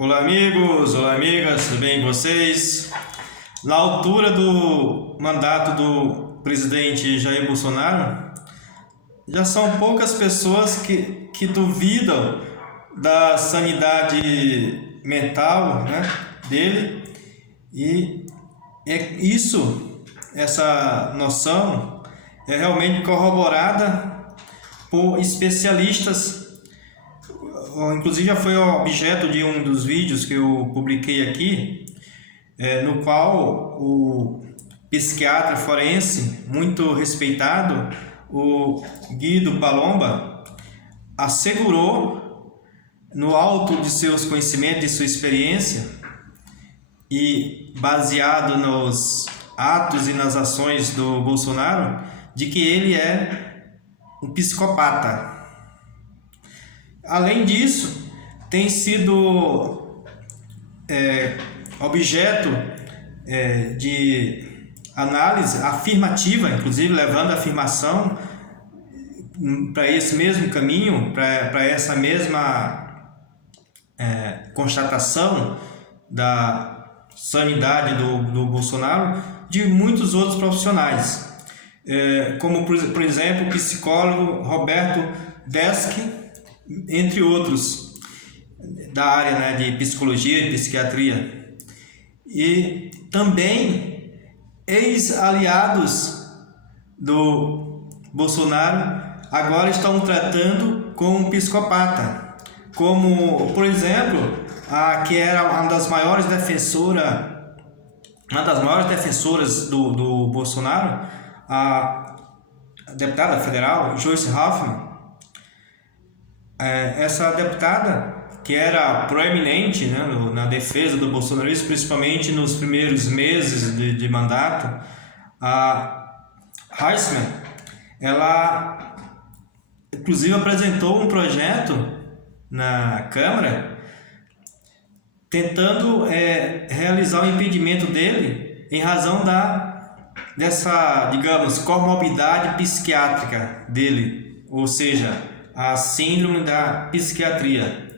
Olá amigos, olá amigas, tudo bem com vocês? Na altura do mandato do presidente Jair Bolsonaro, já são poucas pessoas que duvidam da sanidade mental, né, dele, e essa noção é realmente corroborada por especialistas. Inclusive já foi objeto de um dos vídeos que eu publiquei aqui, no qual o psiquiatra forense muito respeitado, o Guido Palomba, assegurou, no alto de seus conhecimentos e sua experiência, e baseado nos atos e nas ações do Bolsonaro, de que ele é um psicopata. Além disso, tem sido objeto de análise afirmativa, inclusive levando a afirmação para esse mesmo caminho, para essa mesma constatação da sanidade do Bolsonaro, de muitos outros profissionais, como por exemplo o psicólogo Roberto Deschi, entre outros, da área, né, de psicologia e psiquiatria. E também ex-aliados do Bolsonaro agora estão tratando como um psicopata, como, por exemplo, a que era uma das maiores defensoras do Bolsonaro, a deputada federal Joyce Hoffmann. Essa deputada, que era proeminente, né, na defesa do bolsonarismo, principalmente nos primeiros meses de mandato, a Heissmann, ela inclusive apresentou um projeto na Câmara tentando realizar o impedimento dele em razão dessa, digamos, comorbidade psiquiátrica dele, ou seja, a síndrome da psiquiatria.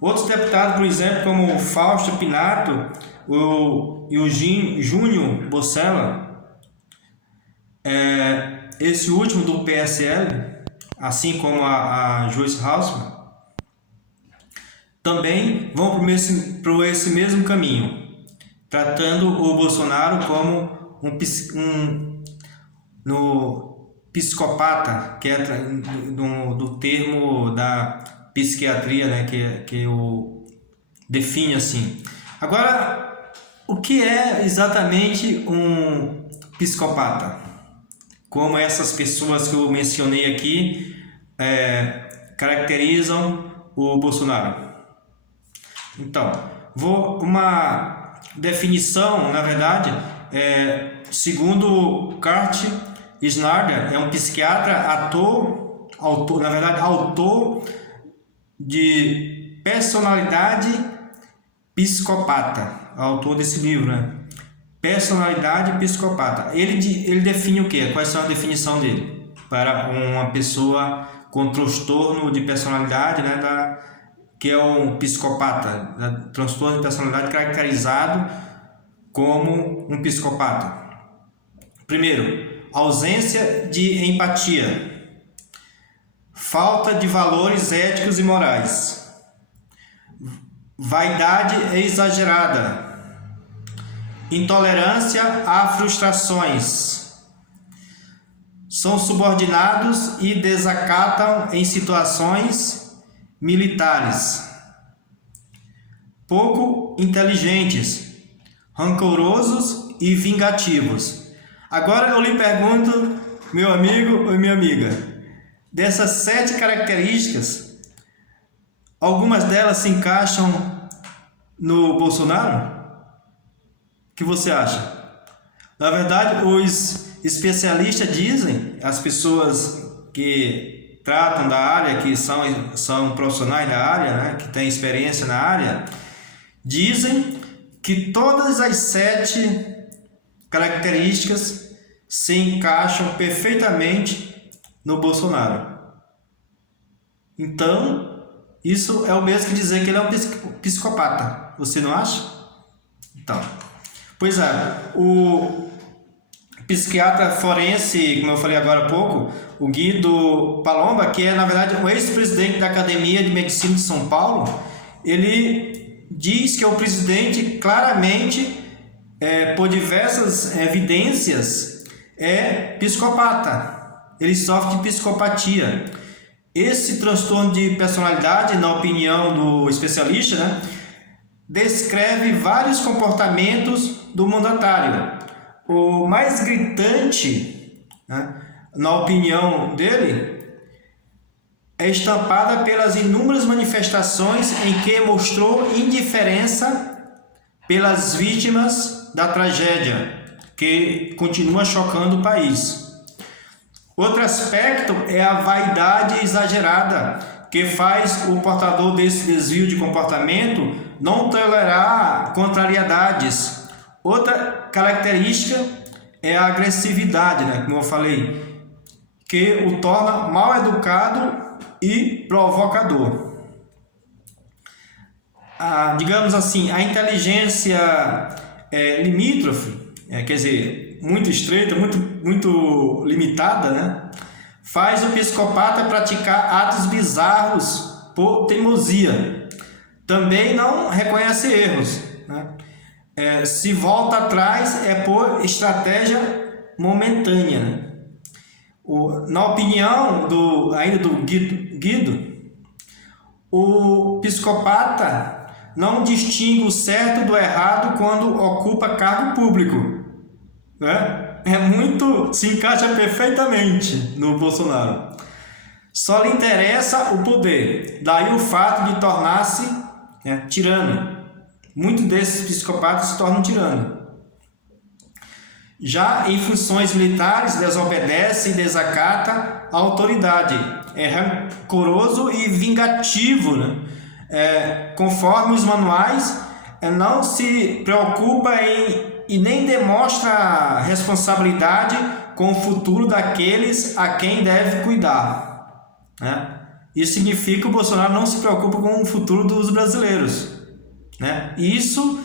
Outros deputados, por exemplo, como o Fausto Pinato e o Júnior Bossella, esse último do PSL, assim como a Joyce Hoffmann, também vão por esse mesmo caminho, tratando o Bolsonaro como no psicopata, que é do termo da psiquiatria, né, que o define assim. Agora, o que é exatamente um psicopata? Como essas pessoas que eu mencionei aqui caracterizam o Bolsonaro? Então, uma definição, na verdade, segundo Kurt Snyder, é um psiquiatra, autor de Personalidade Psicopata, autor desse livro, né? Personalidade Psicopata. Ele define o quê? Quais são a definição dele para uma pessoa com transtorno de personalidade, né, que é um psicopata, transtorno de personalidade caracterizado como um psicopata. Primeiro, ausência de empatia, falta de valores éticos e morais, vaidade exagerada, intolerância a frustrações, são subordinados e desacatam em situações militares, pouco inteligentes, rancorosos e vingativos. Agora eu lhe pergunto, meu amigo ou minha amiga, dessas 7 características, algumas delas se encaixam no Bolsonaro? O que você acha? Na verdade, os especialistas dizem, as pessoas que tratam da área, que são profissionais da área, né, que têm experiência na área, dizem que todas as 7 características se encaixam perfeitamente no Bolsonaro. Então, Isso é o mesmo que dizer que ele é um psicopata. Você não acha? Então, pois é, o psiquiatra forense, como eu falei agora há pouco, o Guido Palomba, que é na verdade o ex-presidente da Academia de Medicina de São Paulo, ele diz que o presidente claramente, por diversas evidências, é psicopata. Ele sofre de psicopatia. Esse transtorno de personalidade, na opinião do especialista, né, descreve vários comportamentos do mandatário. O mais gritante, né, na opinião dele, é estampada pelas inúmeras manifestações em que mostrou indiferença pelas vítimas da tragédia, que continua chocando o país. Outro aspecto é a vaidade exagerada, que faz o portador desse desvio de comportamento não tolerar contrariedades. Outra característica é a agressividade, né, como eu falei, que o torna mal educado e provocador. Digamos assim, a inteligência limítrofe, quer dizer, muito estreita, muito limitada, né, faz o psicopata praticar atos bizarros por teimosia. Também não reconhece erros, né? Se volta atrás é por estratégia momentânea, né? Na opinião ainda do Guido, o psicopata não distingue o certo do errado quando ocupa cargo público, né? Se encaixa perfeitamente no Bolsonaro. Só lhe interessa o poder, daí o fato de tornar-se tirano. Muitos desses psicopatas se tornam tiranos. Já em funções militares, desobedece e desacata a autoridade. É rancoroso e vingativo, né? Conforme os manuais, não se preocupa e nem demonstra responsabilidade com o futuro daqueles a quem deve cuidar, né? Isso significa que o Bolsonaro não se preocupa com o futuro dos brasileiros, né? E isso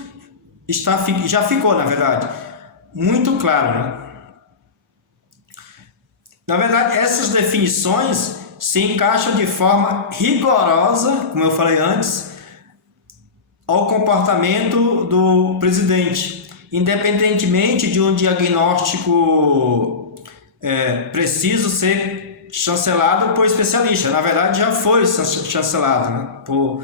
já ficou, na verdade, muito claro, né? Na verdade, essas definições se encaixam de forma rigorosa, como eu falei antes, ao comportamento do presidente, independentemente de um diagnóstico preciso ser chancelado por especialista. Na verdade, já foi chancelado, né, por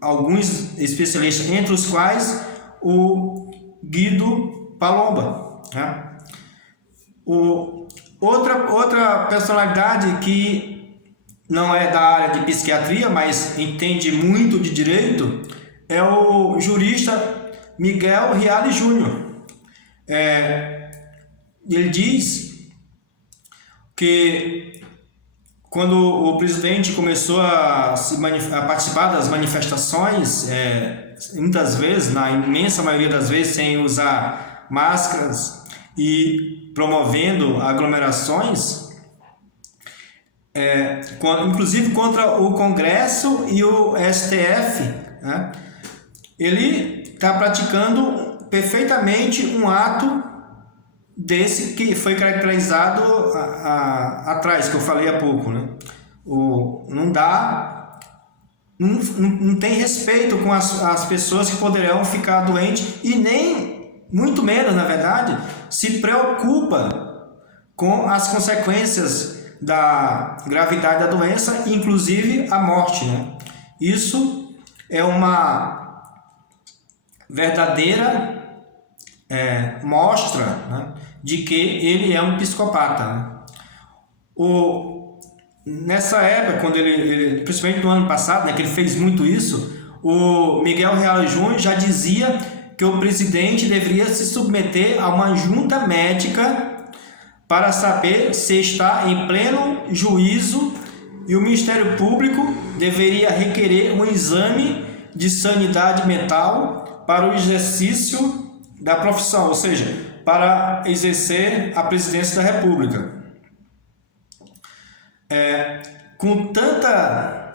alguns especialistas, entre os quais o Guido Palomba, né? Outra personalidade que não é da área de psiquiatria, mas entende muito de direito, é o jurista Miguel Reale Júnior. Ele diz que quando o presidente começou a participar das manifestações, muitas vezes, na imensa maioria das vezes, sem usar máscaras e promovendo aglomerações, inclusive contra o Congresso e o STF, né? Ele está praticando perfeitamente um ato desse que foi caracterizado atrás, que eu falei há pouco, né? Não tem respeito com as pessoas que poderão ficar doentes e nem, muito menos, na verdade, se preocupa com as consequências da gravidade da doença, inclusive a morte, né? Isso é uma verdadeira mostra, né, de que ele é um psicopata, né? Nessa época, quando ele principalmente no ano passado, né, que ele fez muito isso, o Miguel Reale Júnior já dizia que o presidente deveria se submeter a uma junta médica para saber se está em pleno juízo, e o Ministério Público deveria requerer um exame de sanidade mental para o exercício da profissão, ou seja, para exercer a presidência da República. Com tanta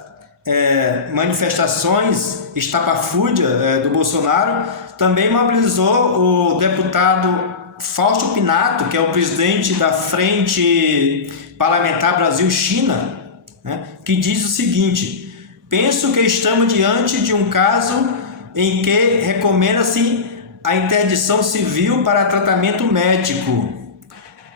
manifestações estapafúrdia do Bolsonaro, também mobilizou o deputado Fausto Pinato, que é o presidente da Frente Parlamentar Brasil-China, né, que diz o seguinte: penso que estamos diante de um caso em que recomenda-se a interdição civil para tratamento médico.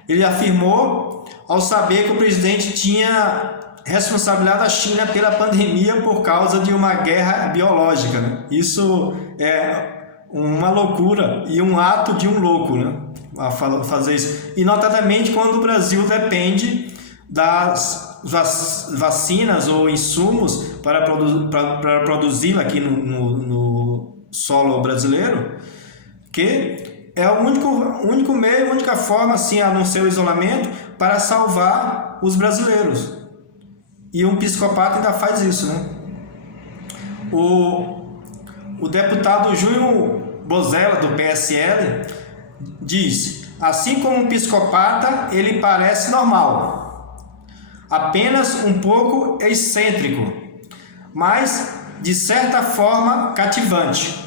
Ele afirmou ao saber que o presidente tinha responsabilizado a China pela pandemia por causa de uma guerra biológica, né? Isso é uma loucura e um ato de um louco, né? A fazer isso. E notadamente quando o Brasil depende das vacinas ou insumos para produzi-la aqui no solo brasileiro, que é o único meio, a única forma, assim, a não ser o isolamento, para salvar os brasileiros. E um psicopata ainda faz isso, né? O deputado Júnior Bozella, do PSL, diz: assim como um psicopata, ele parece normal, apenas um pouco excêntrico, mas de certa forma cativante,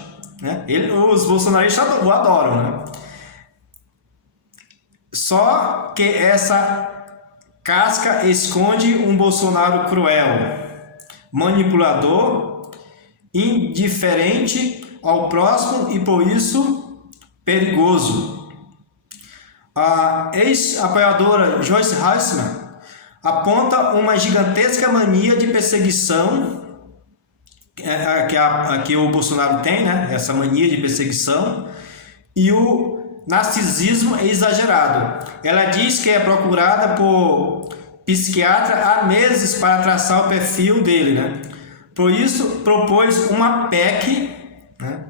né? Os bolsonaristas o adoram, né? Só que essa casca esconde um Bolsonaro cruel, manipulador, indiferente ao próximo e por isso perigoso. A ex-apoiadora Joyce Heisman aponta uma gigantesca mania de perseguição que o Bolsonaro tem, né? Essa mania de perseguição, e o narcisismo é exagerado. Ela diz que é procurada por psiquiatra há meses para traçar o perfil dele, né? Por isso, propôs uma PEC, né?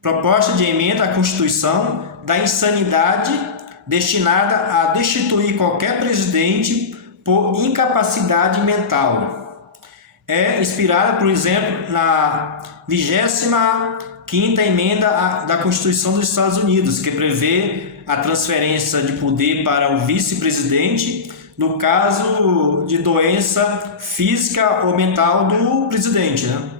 Proposta de emenda à Constituição da insanidade, destinada a destituir qualquer presidente por incapacidade mental. É inspirada, por exemplo, na 25ª emenda da Constituição dos Estados Unidos, que prevê a transferência de poder para o vice-presidente no caso de doença física física do presidente, né?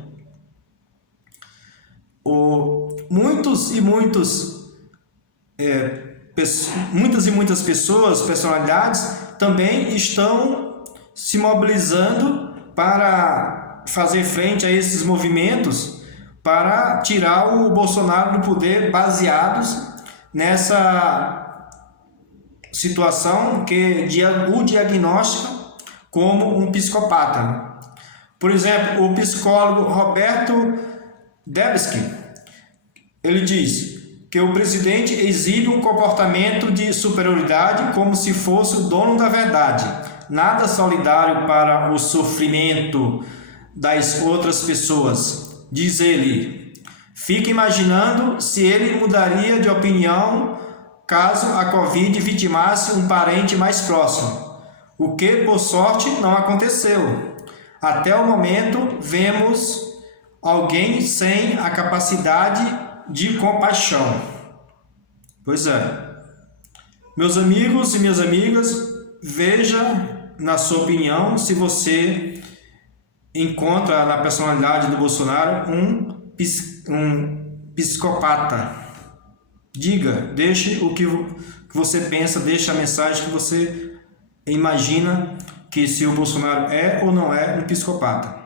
Muitas pessoas, personalidades, também estão se mobilizando para fazer frente a esses movimentos para tirar o Bolsonaro do poder, baseados nessa situação que o diagnostica como um psicopata. Por exemplo, o psicólogo Roberto Debski, ele diz que o presidente exibe um comportamento de superioridade como se fosse o dono da verdade, nada solidário para o sofrimento das outras pessoas. Diz ele: fica imaginando se ele mudaria de opinião caso a Covid vitimasse um parente mais próximo, o que, por sorte, não aconteceu. Até o momento, vemos alguém sem a capacidade de compaixão. Pois é. Meus amigos e minhas amigas, veja na sua opinião se você encontra na personalidade do Bolsonaro um psicopata. Diga, deixe o que você pensa, deixe a mensagem que você imagina que se o Bolsonaro é ou não é um psicopata.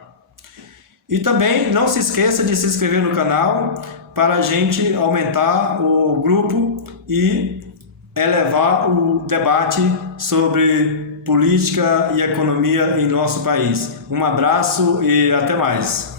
E também não se esqueça de se inscrever no canal para a gente aumentar o grupo e elevar o debate sobre política e economia em nosso país. Um abraço e até mais.